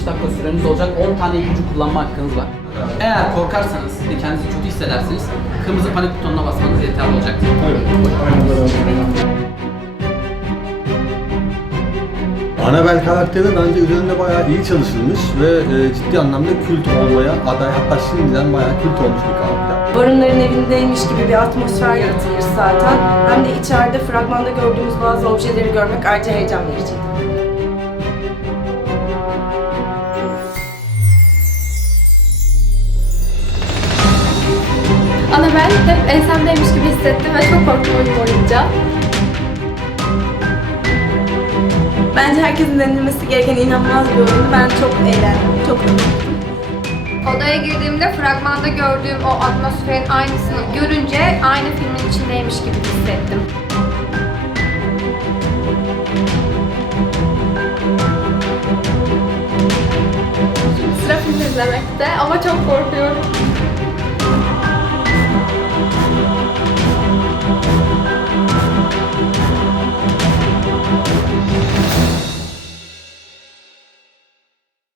60 dakika süreniz olacak. 10 tane ipucu kullanma hakkınız var. Eğer korkarsanız ve kendinizi kötü hissederseniz kırmızı panik butonuna basmanız yeterli olacaktır. Evet. Annabelle karakteri bence üzerinde bayağı iyi çalışılmış ve e, ciddi anlamda kült olmaya aday hatta şimdiden bayağı kült olmuş bir karakter. Barınların evindeymiş gibi bir atmosfer yaratılmış zaten. Hem de içeride fragmanda gördüğümüz bazı objeleri görmek ayrıca heyecan vericiydi. Annabelle hep ensemdeymiş gibi hissettim ve çok korktum oyun boyunca. Bence herkesin denilmesi gereken inanılmaz bir oyundu. Ben çok eğlendim. Çok mutluyum. Odaya girdiğimde fragmanda gördüğüm o atmosferin aynısını görünce aynı filmin içindeymiş gibi hissettim. Sıra film izlemekte ama çok korkuyorum.